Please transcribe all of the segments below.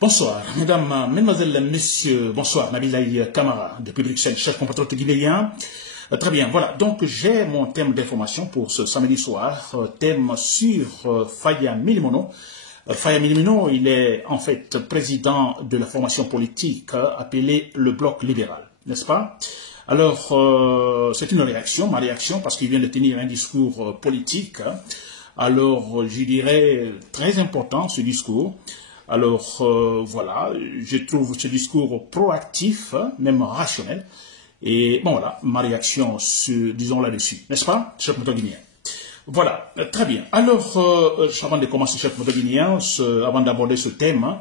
Bonsoir, mesdames, mesdemoiselles, messieurs, bonsoir, Nabilaï Kamara, depuis Bruxelles, chef compatriote guinéen. Très bien, voilà, donc j'ai mon thème d'information pour ce samedi soir, thème sur Faya Milimono. Faya Milimono, il est en fait président de la formation politique appelée le Bloc libéral, n'est-ce pas? Alors, c'est une réaction, ma réaction, parce qu'il vient de tenir un discours politique. Alors, je dirais, très important ce discours. Alors, voilà, je trouve ce discours proactif, même rationnel. Et bon, voilà, ma réaction, disons là-dessus, n'est-ce pas, chef motoguinéen? Voilà, très bien. Alors, avant de commencer, chef motoguinéen, avant d'aborder ce thème,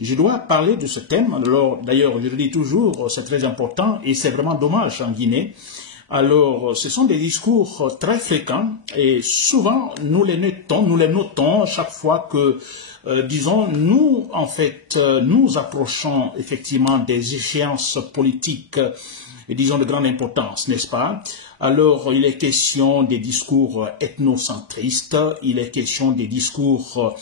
je dois parler de ce thème. Alors, d'ailleurs, je le dis toujours, c'est très important et c'est vraiment dommage en Guinée. Alors, ce sont des discours très fréquents et souvent, nous les notons chaque fois que, disons, nous, en fait, nous approchons effectivement des échéances politiques, et disons, de grande importance, n'est-ce pas? Alors, il est question des discours ethnocentristes, il est question des discours,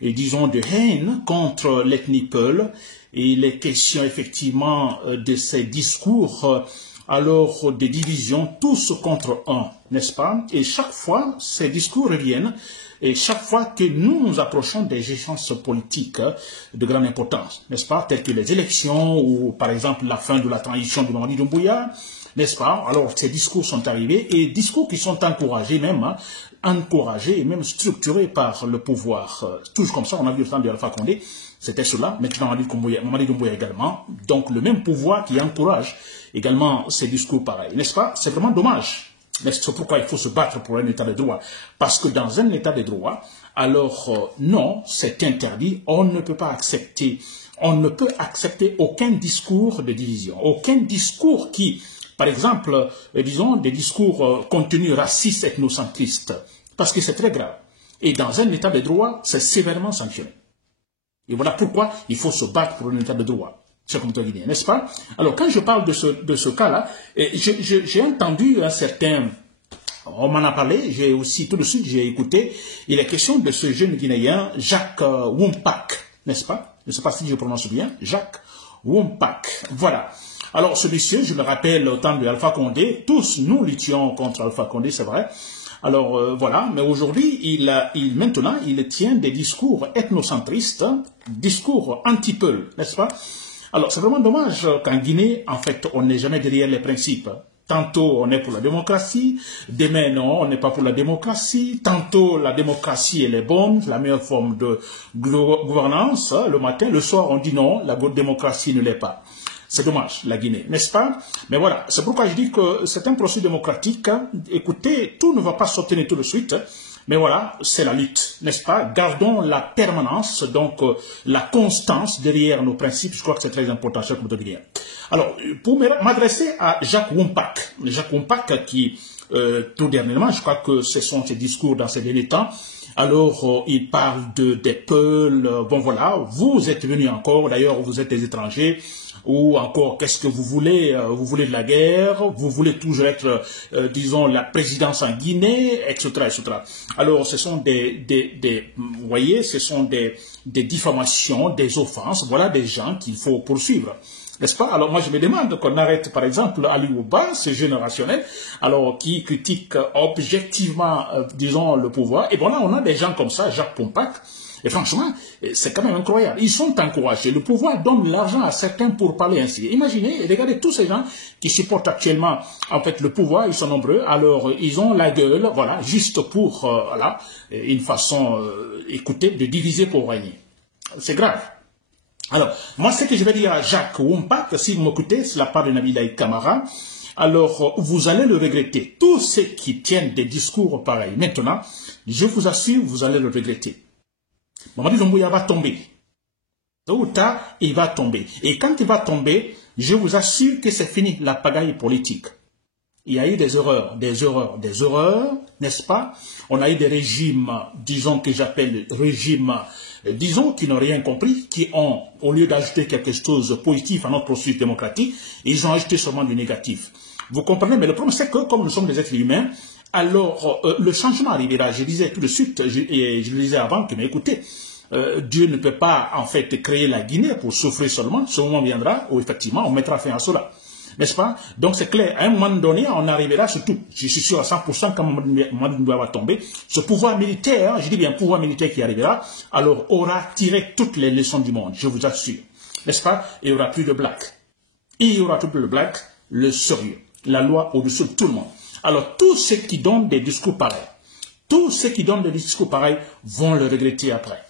disons, de haine contre l'ethnie Peul, et il est question effectivement de ces discours alors des divisions, tous contre un, n'est-ce pas? Et chaque fois, ces discours reviennent, et chaque fois que nous nous approchons des échéances politiques de grande importance, n'est-ce pas? Telles que les élections, ou par exemple la fin de la transition de Mamadi Doumbouya, n'est-ce pas? Alors, ces discours sont arrivés, et discours qui sont encouragés même, encouragés et même structurés par le pouvoir. Toujours comme ça, on a vu le temps de Alpha Condé, c'était cela, maintenant Mamadi Doumbouya également, donc le même pouvoir qui encourage également ces discours pareils, n'est-ce pas? C'est vraiment dommage. Mais c'est pourquoi il faut se battre pour un état de droit. Parce que dans un état de droit, alors non, c'est interdit, on ne peut accepter aucun discours de division, aucun discours qui, par exemple, disons, des discours contenus racistes, ethnocentristes, parce que c'est très grave. Et dans un état de droit, c'est sévèrement sanctionné. Et voilà pourquoi il faut se battre pour un état de droit. N'est-ce pas? Alors, quand je parle de ce cas-là, j'ai entendu un certain, on m'en a parlé, j'ai aussi, tout de suite, j'ai écouté, il est question de ce jeune Guinéen, Jacques Wompak, n'est-ce pas? Je ne sais pas si je prononce bien, Jacques Wompak, voilà. Alors, ce monsieur, je me rappelle au temps de Alpha Condé, tous nous luttions contre Alpha Condé, c'est vrai. Alors, voilà, mais aujourd'hui, maintenant, il tient des discours ethnocentristes, discours anti-Peul, n'est-ce pas? Alors, c'est vraiment dommage qu'en Guinée, en fait, on n'est jamais derrière les principes. Tantôt, on est pour la démocratie, demain, non, on n'est pas pour la démocratie. Tantôt, la démocratie, elle est bonne, la meilleure forme de gouvernance. Le matin, le soir, on dit non, la démocratie ne l'est pas. C'est dommage, la Guinée, n'est-ce pas? Mais voilà, c'est pourquoi je dis que c'est un processus démocratique. Écoutez, tout ne va pas s'obtenir tout de suite. Mais voilà, c'est la lutte, n'est-ce pas? Gardons la permanence, donc la constance derrière nos principes. Je crois que c'est très important, cher Guinéen. Alors, pour m'adresser à Jacques Wompak qui, tout dernièrement, je crois que ce sont ses discours dans ces derniers temps. Alors, il parle des Peuls. Bon, voilà, vous êtes venus encore, d'ailleurs, vous êtes des étrangers. Ou encore, qu'est-ce que vous voulez? Vous voulez de la guerre? Vous voulez toujours être, disons, la présidence en Guinée, etc., etc. Alors, ce sont vous voyez, ce sont des diffamations, des offenses. Voilà des gens qu'il faut poursuivre. N'est-ce pas? Alors, moi, je me demande qu'on arrête, par exemple, Ali Ouba, ce jeune rationnel, alors, qui critique objectivement, disons, le pouvoir. Et bon, là, on a des gens comme ça, Jacques Wompak. Et franchement, c'est quand même incroyable. Ils sont encouragés. Le pouvoir donne l'argent à certains pour parler ainsi. Imaginez, regardez tous ces gens qui supportent actuellement, en fait, le pouvoir. Ils sont nombreux. Alors, ils ont la gueule, voilà, juste pour, voilà, une façon, écoutez, de diviser pour régner. C'est grave. Alors, moi, ce que je vais dire à Jacques Wompak, si vous m'écoutez, c'est la part de Nabilaï Kamara, alors, vous allez le regretter. Tous ceux qui tiennent des discours pareils, maintenant, je vous assure, vous allez le regretter. Mamadi Doumbouya va tomber. Tôt ou tard, il va tomber. Et quand il va tomber, je vous assure que c'est fini, la pagaille politique. Il y a eu des erreurs, n'est-ce pas? On a eu des régimes, disons que j'appelle régimes, disons qui n'ont rien compris, qui ont, au lieu d'ajouter quelque chose de positif à notre processus démocratique, ils ont ajouté seulement du négatif. Vous comprenez? Mais le problème, c'est que comme nous sommes des êtres humains, alors le changement arrivera. Je disais tout de suite, je le disais avant, que mais écoutez, Dieu ne peut pas, en fait, créer la Guinée pour souffrir seulement. Ce moment viendra où, effectivement, on mettra fin à cela. N'est-ce pas? Donc c'est clair, à un moment donné, on arrivera surtout, je suis sûr à 100% quand Mamadou Doumbouya va tomber, ce pouvoir militaire, je dis bien pouvoir militaire qui arrivera, alors aura tiré toutes les leçons du monde, je vous assure. N'est-ce pas? Il n'y aura plus de blagues. Il y aura tout le blague, le sérieux, la loi au-dessus de tout le monde. Alors tous ceux qui donnent des discours pareils, tous ceux qui donnent des discours pareils vont le regretter après.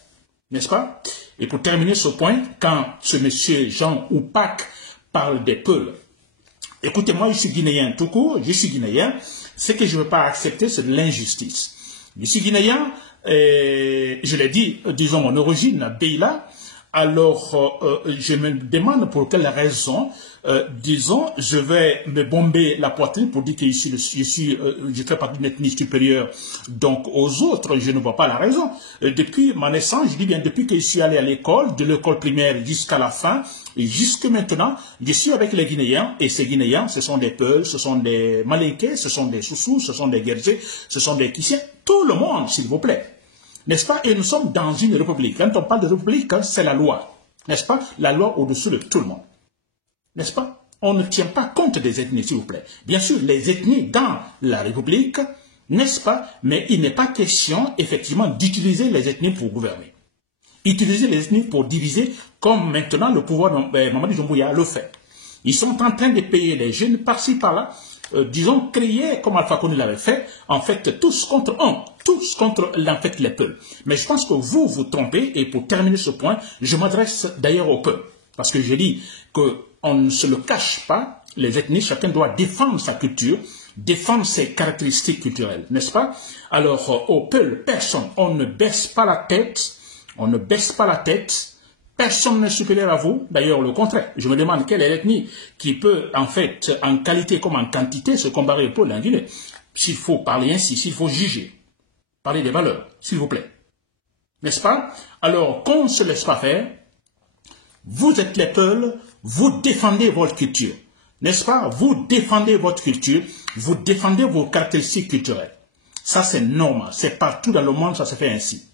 N'est-ce pas? Et pour terminer ce point, quand ce monsieur Jean Oupak parle des peuples, écoutez, moi je suis guinéen tout court, je suis guinéen, ce que je ne veux pas accepter c'est de l'injustice. Je suis guinéen, je l'ai dit, disons mon origine, Beila, alors je me demande pour quelle raison, disons, je vais me bomber la poitrine pour dire que ici, je fais partie d'une ethnie supérieure donc aux autres, je ne vois pas la raison. Depuis ma naissance, je dis bien depuis que je suis allé à l'école, de l'école primaire jusqu'à la fin, et jusque maintenant, je suis avec les Guinéens, et ces Guinéens, ce sont des Peuls, ce sont des Malinquais, ce sont des Soussous, ce sont des Guergés, ce sont des Kissiens, tout le monde, s'il vous plaît. N'est-ce pas? Et nous sommes dans une république. Quand on parle de république, c'est la loi. N'est-ce pas? La loi au-dessus de tout le monde. N'est-ce pas? On ne tient pas compte des ethnies, s'il vous plaît. Bien sûr, les ethnies dans la république, n'est-ce pas? Mais il n'est pas question, effectivement, d'utiliser les ethnies pour gouverner. Utiliser les ethnies pour diviser, comme maintenant le pouvoir de Mamadou Doumbouya le fait. Ils sont en train de payer les jeunes par-ci, par-là, disons, créer, comme Alpha Condé l'avait fait, en fait, tous contre un, tous contre, en fait, les peuples. Mais je pense que vous vous trompez, et pour terminer ce point, je m'adresse d'ailleurs au peuple. Parce que je dis qu'on ne se le cache pas, les ethnies, chacun doit défendre sa culture, défendre ses caractéristiques culturelles, n'est-ce pas? Alors, au peuple, personne, on ne baisse pas la tête, on ne baisse pas la tête, personne n'est supérieur à vous, d'ailleurs le contraire. Je me demande quelle est l'ethnie qui peut, en fait, en qualité comme en quantité, se comparer au peuple en Guinée. S'il faut parler ainsi, s'il faut juger, parler des valeurs, s'il vous plaît. N'est-ce pas? Alors, qu'on ne se laisse pas faire, vous êtes les peuples, vous défendez votre culture. N'est-ce pas? Vous défendez votre culture, vous défendez vos caractéristiques culturelles. Ça, c'est normal. C'est partout dans le monde, ça se fait ainsi.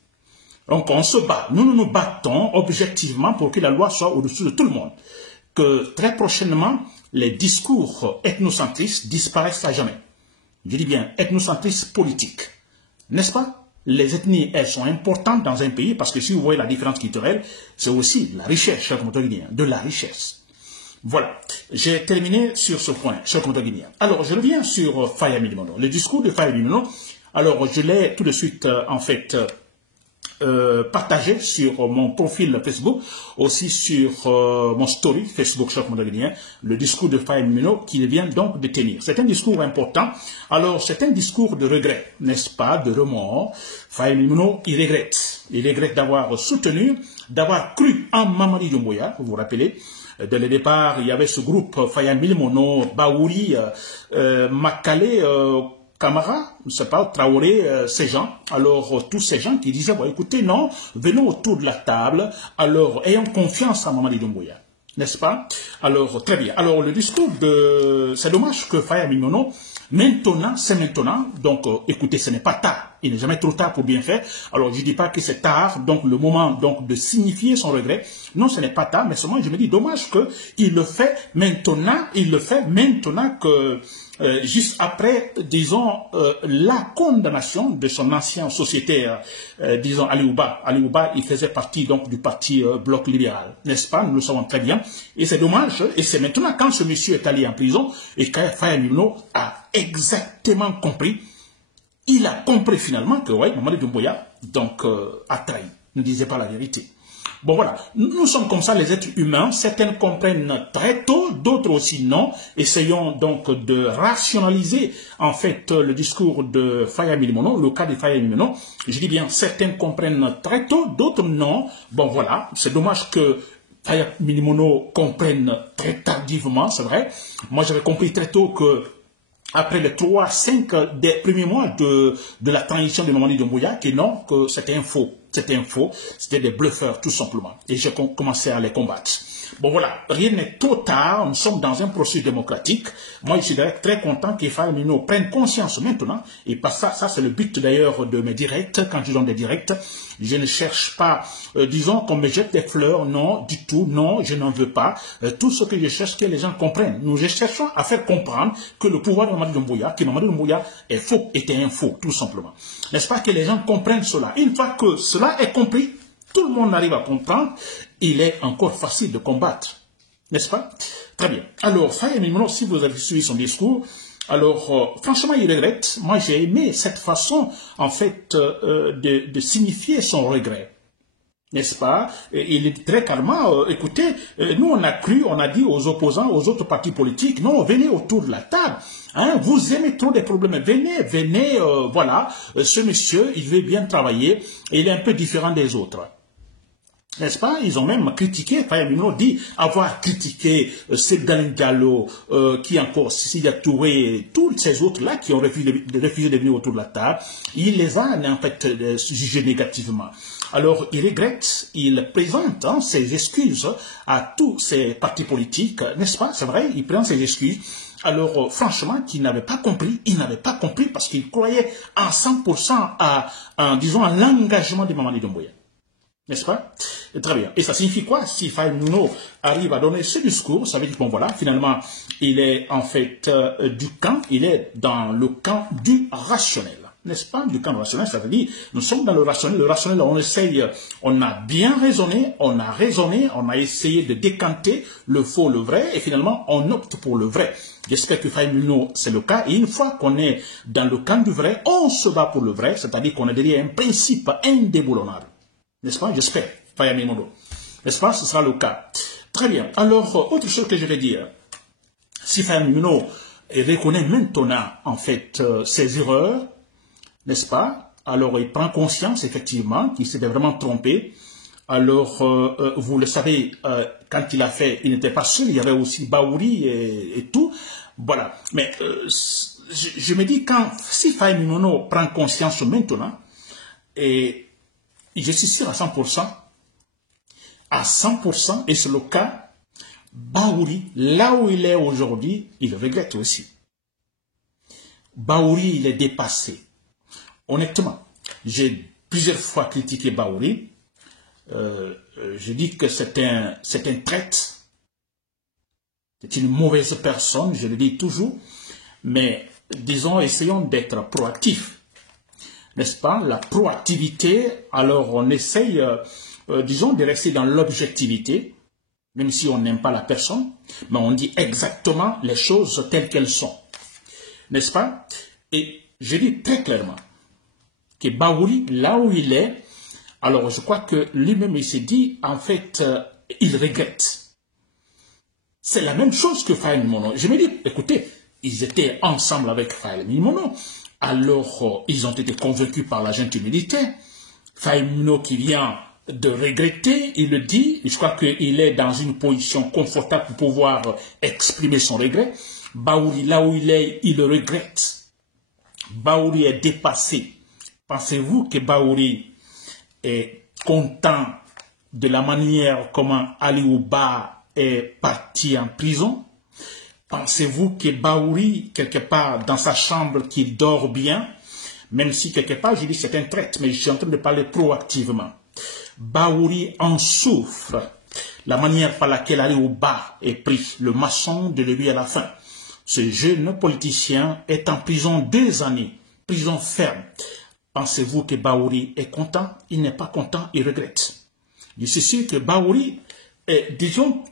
Donc, on se bat. Nous nous battons objectivement pour que la loi soit au-dessus de tout le monde. Que très prochainement, les discours ethnocentristes disparaissent à jamais. Je dis bien ethnocentristes politiques. N'est-ce pas? Les ethnies, elles sont importantes dans un pays parce que si vous voyez la différence culturelle, c'est aussi la richesse, cher commentateur guinéen, de la richesse. Voilà. J'ai terminé sur ce point, cher commentateur guinéen. Alors, je reviens sur Faya Milimono. Le discours de Faya Milimono, alors je l'ai tout de suite, en fait, partagé sur mon profil Facebook, aussi sur mon story Facebook Choc Mondaguinien, le discours de Faya Milimono qu'il vient donc de tenir. C'est un discours important. Alors, c'est un discours de regret, n'est-ce pas, de remords. Faya Milimono, il regrette d'avoir soutenu, d'avoir cru en Mamadi Doumbouya, vous vous rappelez. Dès le départ, il y avait ce groupe Faya Milimono, Baouri, Makale, Camara, je ne sais pas, Traoré, ces gens, alors tous ces gens qui disaient, bon, écoutez, non, venons autour de la table, alors ayons confiance en Mamadi Doumbouya, n'est-ce pas? Alors, très bien. Alors, le discours de... C'est dommage que Faya Milimono, maintenant, c'est maintenant, donc écoutez, ce n'est pas tard, il n'est jamais trop tard pour bien faire, alors je ne dis pas que c'est tard, donc le moment donc de signifier son regret, non, ce n'est pas tard, mais seulement je me dis, dommage qu'il le fait maintenant, que... juste après, disons, la condamnation de son ancien sociétaire, disons, Aliouba. Aliouba, il faisait partie donc du parti Bloc libéral, n'est-ce pas? Nous le savons très bien. Et c'est dommage, et c'est maintenant quand ce monsieur est allé en prison, et quand Faya Milimono a exactement compris, il a compris finalement que, ouais, Mamadi Doumbouya, donc, a trahi, ne disait pas la vérité. Bon voilà, nous sommes comme ça les êtres humains, certains comprennent très tôt, d'autres aussi non. Essayons donc de rationaliser en fait le discours de Faya Milimono, le cas de Faya Milimono. Je dis bien certains comprennent très tôt, d'autres non. Bon voilà, c'est dommage que Faya Milimono comprenne très tardivement, c'est vrai. Moi j'avais compris très tôt que après les 3-5 des premiers mois de la transition de Mamadi Doumbouya, que non, que c'était un faux. c'était un faux, c'était des bluffeurs tout simplement. Et j'ai commencé à les combattre. Bon voilà, rien n'est trop tard, nous sommes dans un processus démocratique. Moi, je suis très content qu'Effaïm Mino prenne conscience maintenant. Et par ça c'est le but d'ailleurs de mes directs. Quand je donne des directs, je ne cherche pas, disons qu'on me jette des fleurs, non, du tout, non, je n'en veux pas. Tout ce que je cherche, que les gens comprennent. Nous cherchons à faire comprendre que le pouvoir de Mamadi Doumbouya, que Mamadi Doumbouya est faux, était un faux, tout simplement. N'est-ce pas que les gens comprennent cela? Une fois que cela est compris, tout le monde arrive à comprendre, il est encore facile de combattre. N'est-ce pas? Très bien. Alors, Faye Mino, si vous avez suivi son discours, alors, franchement, il regrette. Moi, j'ai aimé cette façon, en fait, de signifier son regret. N'est-ce pas? Il est très calmement, écoutez, nous on a cru, on a dit aux opposants, aux autres partis politiques, non, venez autour de la table, hein, vous aimez trop des problèmes, venez, voilà, ce monsieur, il veut bien travailler, et il est un peu différent des autres. N'est-ce pas? Ils ont même critiqué, Faye Mino dit avoir critiqué Segalin Diallo, qui encore, Sidi Touré, tous ces autres-là qui ont refusé de venir autour de la table. Il les a en fait jugés négativement. Alors, il regrette, il présente ses excuses à tous ces partis politiques, n'est-ce pas? C'est vrai, il présente ses excuses. Alors, franchement, il n'avait pas compris parce qu'il croyait à 100% disons, à l'engagement de Mamadi Doumbouya. N'est-ce pas? Très bien. Et ça signifie quoi? Si Faye Mino arrive à donner ce discours, ça veut dire que, bon voilà, finalement, il est en fait il est dans le camp du rationnel. N'est-ce pas? Du camp du rationnel, ça veut dire, nous sommes dans le rationnel. Le rationnel, on essaye, on a bien raisonné, on a essayé de décanter le faux, le vrai, et finalement, on opte pour le vrai. J'espère que Faye Mino, c'est le cas. Et une fois qu'on est dans le camp du vrai, on se bat pour le vrai, c'est-à-dire qu'on est derrière un principe indéboulonnable. N'est-ce pas? J'espère, Faye Mino. N'est-ce pas? Ce sera le cas. Très bien. Alors, autre chose que je vais dire. Si Faye Mino reconnaît maintenant, en fait, ses erreurs, n'est-ce pas? Alors, il prend conscience, effectivement, qu'il s'était vraiment trompé. Alors, vous le savez, quand il a fait, il n'était pas seul, il y avait aussi Baouri et tout. Voilà. Mais, je me dis, si Faye Mino prend conscience maintenant, et je suis sûr à 100%, et c'est le cas, Baouri, là où il est aujourd'hui, il regrette aussi. Baouri, il est dépassé. Honnêtement, j'ai plusieurs fois critiqué Baouri. Je dis que c'est un traître. C'est une mauvaise personne, je le dis toujours. Mais, disons, essayons d'être proactifs. N'est-ce pas? La proactivité, alors on essaye, disons, de rester dans l'objectivité, même si on n'aime pas la personne, mais on dit exactement les choses telles qu'elles sont. N'est-ce pas? Et je dis très clairement que Baouri, là où il est, alors je crois que lui-même il s'est dit, en fait, il regrette. C'est la même chose que Faye Mino. Je me dis, écoutez, ils étaient ensemble avec Faye Mino. Alors, ils ont été convaincus par la junte militaire. Faye Mino qui vient de regretter, il le dit, je crois qu'il est dans une position confortable pour pouvoir exprimer son regret. Baouri, là où il est, il le regrette. Baouri est dépassé. Pensez-vous que Baouri est content de la manière comment Ali Ouba est parti en prison? Pensez-vous que Baouri, quelque part dans sa chambre, qu'il dort bien, même si quelque part, je dis c'est un traître, mais je suis en train de parler proactivement. Baouri en souffre. La manière par laquelle Ali Ouba est pris, le maçon de lui à la fin. Ce jeune politicien est en prison 2 années, prison ferme. Pensez-vous que Baouri est content? Il n'est pas content, il regrette. Je suis sûr que Baouri, disons,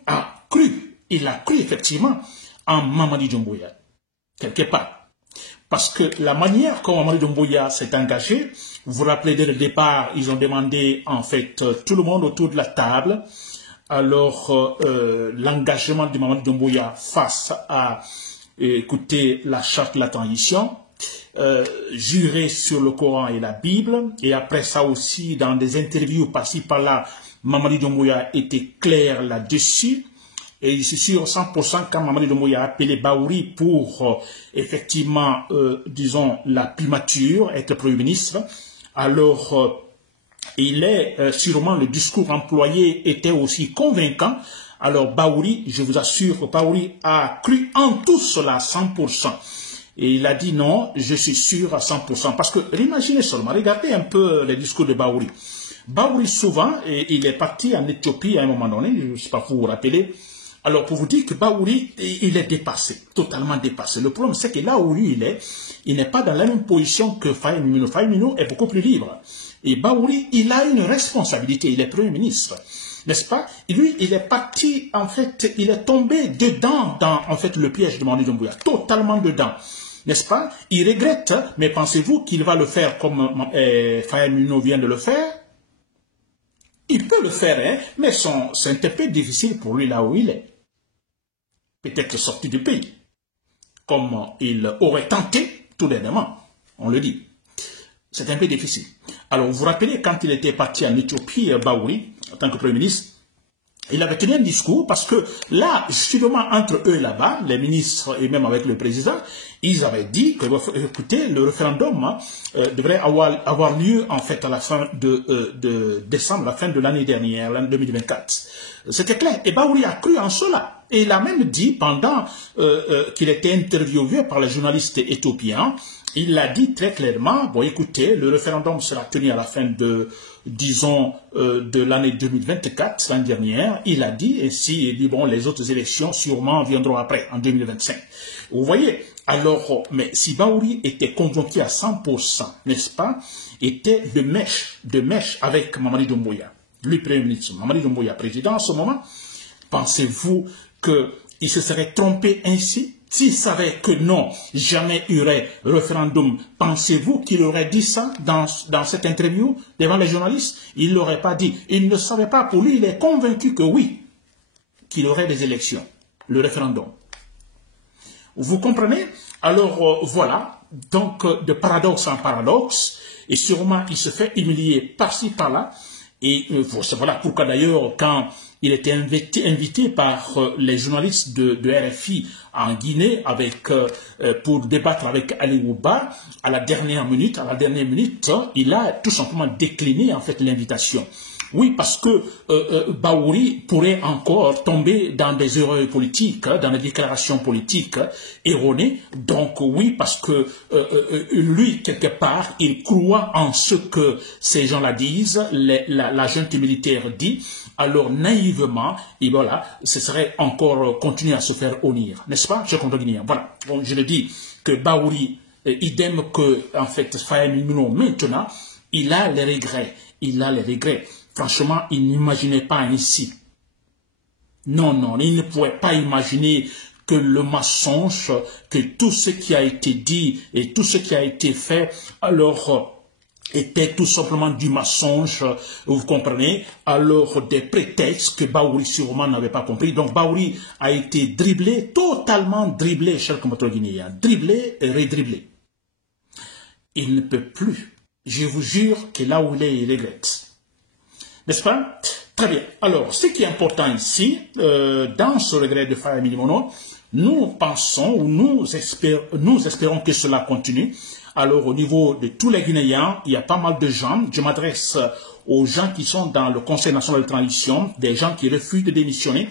il a cru effectivement en Mamadi Doumbouya, quelque part. Parce que la manière comme Mamadi Doumbouya s'est engagé, vous vous rappelez dès le départ, ils ont demandé en fait tout le monde autour de la table, alors l'engagement de Mamadi Doumbouya face à écouter la charte de la transition, jurer sur le Coran et la Bible, et après ça aussi dans des interviews par-ci par-là, Mamadi Doumbouya était clair là-dessus. Et ici, sur 100%, quand Mamadi Doumbouya a appelé Baouri pour, effectivement, disons, la primature, être Premier ministre, alors, Sûrement le discours employé était aussi convaincant. Alors Baouri, je vous assure, Baouri a cru en tout cela à 100%. Et il a dit non, je suis sûr à 100%. Parce que, imaginez seulement, regardez un peu les discours de Baouri. Baouri, souvent, il est parti en Éthiopie à un moment donné, je ne sais pas si vous vous rappelez. Alors, pour vous dire que Baouri, il est dépassé, totalement dépassé. Le problème, c'est que là où lui, il n'est pas dans la même position que Faye Mino. Faye Mino est beaucoup plus libre. Et Baouri, il a une responsabilité, il est Premier ministre. N'est-ce pas? Lui, il est parti, en fait, il est tombé dedans, dans, en fait, le piège de Mamadi Doumbouya, totalement dedans. N'est-ce pas? Il regrette, mais pensez-vous qu'il va le faire comme Faye Mino vient de le faire? Il peut le faire, hein, mais c'est un peu difficile pour lui là où il est. Peut-être sorti du pays, comme il aurait tenté tout dernièrement, on le dit. C'est un peu difficile. Alors, vous vous rappelez, quand il était parti en Éthiopie, Baouri, en tant que Premier ministre, il avait tenu un discours parce que là, justement, entre eux là-bas, les ministres et même avec le président, ils avaient dit que, écoutez, le référendum devrait avoir lieu en fait à la fin de décembre, la fin de l'année dernière, l'année 2024. C'était clair. Et Baouri a cru en cela. Et il a même dit, pendant qu'il était interviewé par les journalistes éthiopiens, il l'a dit très clairement, bon écoutez, le référendum sera tenu à la fin de, disons, de l'année 2024, l'année dernière. Il a dit ainsi, il dit, bon, les autres élections sûrement viendront après, en 2025. Vous voyez, alors, mais si Baouri était convoqué à 100%, n'est-ce pas, était de mèche avec Mamadi Doumbouya, lui Premier ministre, Mamadi Doumbouya président en ce moment, pensez-vous qu'il se serait trompé ainsi? S'il savait que non, jamais il y aurait référendum, pensez-vous qu'il aurait dit ça dans cette interview devant les journalistes? Il ne l'aurait pas dit. Il ne savait pas. Pour lui, il est convaincu que oui, qu'il y aurait des élections, le référendum. Vous comprenez? Alors voilà, donc de paradoxe en paradoxe, et sûrement il se fait humilier par-ci par-là. Et voilà pourquoi d'ailleurs, quand il était invité par les journalistes de RFI en Guinée pour débattre avec Ali Ouba, à la dernière minute, il a tout simplement décliné en fait l'invitation. Oui, parce que Baouri pourrait encore tomber dans des erreurs politiques, dans des déclarations politiques erronées. Donc oui, parce que lui, quelque part, il croit en ce que ces gens-là disent, la junte militaire dit. Alors naïvement, et voilà, ce serait encore continuer à se faire honnir, n'est-ce pas, chers compatriotes? Voilà, bon, je le dis que Baouri, idem que en fait Faye Mino maintenant, il a les regrets. Franchement, il n'imaginait pas ainsi. Non, il ne pouvait pas imaginer que le mensonge, que tout ce qui a été dit et tout ce qui a été fait, alors était tout simplement du mensonge, vous comprenez, alors des prétextes que Baouri sûrement n'avait pas compris. Donc Baouri a été dribblé, totalement dribblé, chers compatriotes guinéens, dribblé et redribblé. Il ne peut plus. Je vous jure que là où il est, il regrette. N'est-ce pas? Très bien. Alors, ce qui est important ici, dans ce regret de Faye Mino, nous pensons ou nous espérons que cela continue. Alors, au niveau de tous les Guinéens, il y a pas mal de gens. Je m'adresse aux gens qui sont dans le Conseil national de transition, des gens qui refusent de démissionner.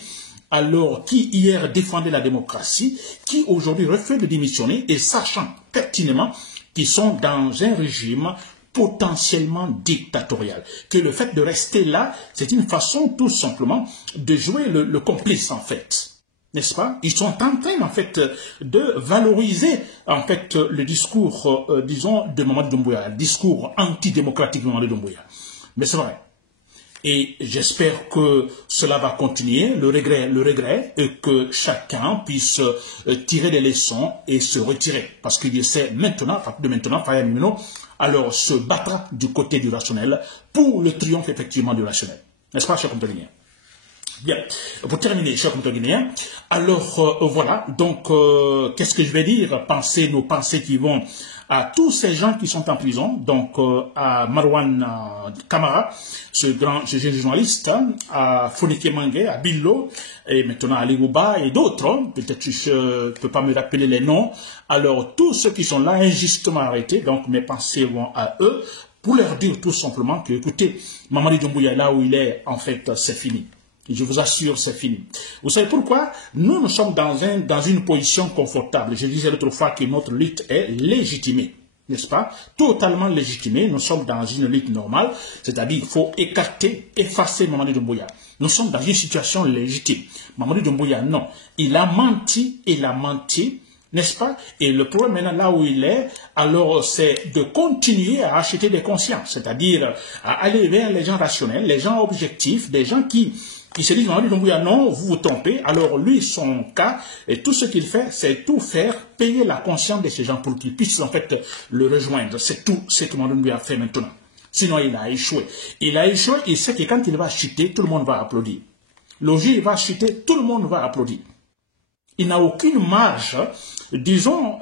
Alors, qui hier défendaient la démocratie, qui aujourd'hui refusent de démissionner et sachant pertinemment qu'ils sont dans un régime potentiellement dictatorial. Que le fait de rester là, c'est une façon tout simplement de jouer le complice en fait. N'est-ce pas? Ils sont en train en fait de valoriser en fait le discours, disons, de Mamadi Doumbouya, le discours antidémocratique de Mamadi Doumbouya. Mais c'est vrai. Et j'espère que cela va continuer, le regret, et que chacun puisse tirer des leçons et se retirer. Parce qu'il sait maintenant, de maintenant, Faye Mino, alors se battra du côté du rationnel pour le triomphe effectivement du rationnel. N'est-ce pas, chers compatriotes? Bien, pour terminer, chers compatriotes guinéens, alors voilà, donc qu'est-ce que je vais dire? Nos pensées qui vont à tous ces gens qui sont en prison, donc à Marwan Kamara, ce jeune journaliste, à Fonike Mangue, à Billo, et maintenant à Ali Ouba et d'autres, peut-être je ne peux pas me rappeler les noms. Alors tous ceux qui sont là injustement arrêtés, donc mes pensées vont à eux, pour leur dire tout simplement que, écoutez, Mamadi Doumbouya, là où il est, en fait, c'est fini. Je vous assure, c'est fini. Vous savez pourquoi? Nous sommes dans une position confortable. Je disais l'autre fois que notre lutte est légitimée. N'est-ce pas? Totalement légitimée. Nous sommes dans une lutte normale. C'est-à-dire qu'il faut écarter, effacer Mamadi Doumbouya. Nous sommes dans une situation légitime. Mamadi Doumbouya, non. Il a menti, n'est-ce pas? Et le problème maintenant, là où il est, alors c'est de continuer à acheter des consciences, c'est-à-dire à aller vers les gens rationnels, les gens objectifs, des gens qui se disent, Mamadi Doumbouya, non, vous vous trompez. Alors lui, son cas, et tout ce qu'il fait, c'est tout faire, payer la conscience de ces gens pour qu'ils puissent en fait le rejoindre. C'est tout ce que Mamadi Doumbouya fait maintenant. Sinon, il a échoué. Il a échoué, il sait que quand il va chuter, tout le monde va applaudir. Le jour où il va chuter, tout le monde va applaudir. Il n'a aucune marge, disons,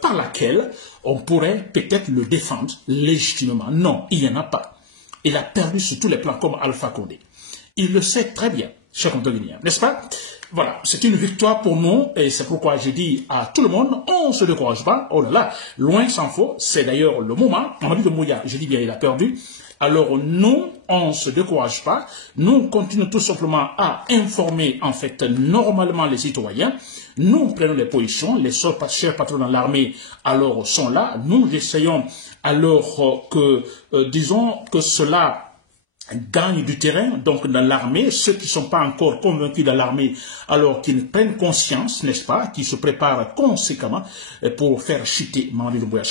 par laquelle on pourrait peut-être le défendre légitimement. Non, il n'y en a pas. Il a perdu sur tous les plans comme Alpha Condé. Il le sait très bien, cher Guinéen, n'est-ce pas? Voilà, c'est une victoire pour nous et c'est pourquoi j'ai dit à tout le monde, on ne se décourage pas. Oh là là, loin s'en faut, c'est d'ailleurs le moment. Mamadi Doumbouya, je dis bien, il a perdu. Alors nous, on ne se décourage pas. Nous continuons tout simplement à informer en fait normalement les citoyens. Nous prenons les positions. Les chers patrons dans l'armée alors sont là. Nous essayons alors que, disons que cela gagne du terrain, donc dans l'armée, ceux qui ne sont pas encore convaincus dans l'armée, alors qu'ils prennent conscience, n'est-ce pas, qui se préparent conséquemment pour faire chuter Mamadi Doumbouya.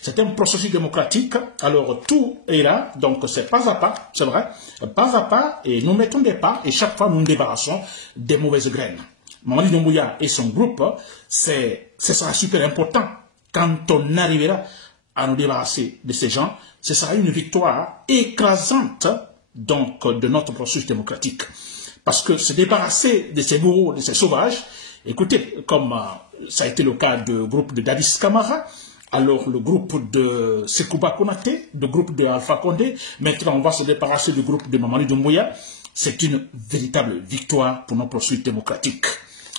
C'est un processus démocratique, alors tout est là, donc c'est pas à pas, c'est vrai, pas à pas, et nous mettons des pas, et chaque fois nous nous débarrassons des mauvaises graines. Mamadi Doumbouya et son groupe, ce sera super important quand on arrivera à nous débarrasser de ces gens. Ce sera une victoire écrasante donc de notre processus démocratique. Parce que se débarrasser de ces bourreaux, de ces sauvages, écoutez, comme ça a été le cas du groupe de Dadis Camara, alors le groupe de Sekouba Konaté, le groupe de Alpha Condé, maintenant on va se débarrasser du groupe de Mamadi Doumbouya, c'est une véritable victoire pour notre processus démocratique.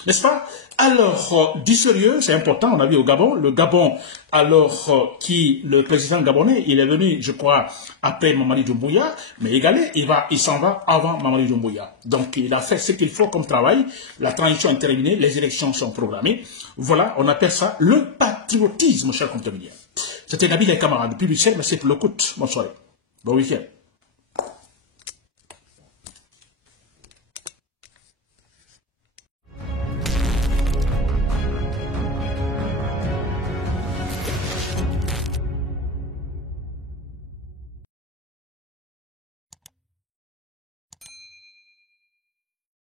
N'est-ce pas? Alors, du sérieux, c'est important, on a vu au Gabon. Le Gabon, alors, le président gabonais, il est venu, je crois, après Mamadi Doumbouya, mais égalé, il s'en va avant Mamadi Doumbouya. Donc, il a fait ce qu'il faut comme travail. La transition est terminée, les élections sont programmées. Voilà, on appelle ça le patriotisme, cher contemporain. C'était Nabil et camarades depuis Bruxelles, merci pour l'écoute. Bonsoir. Bon week-end.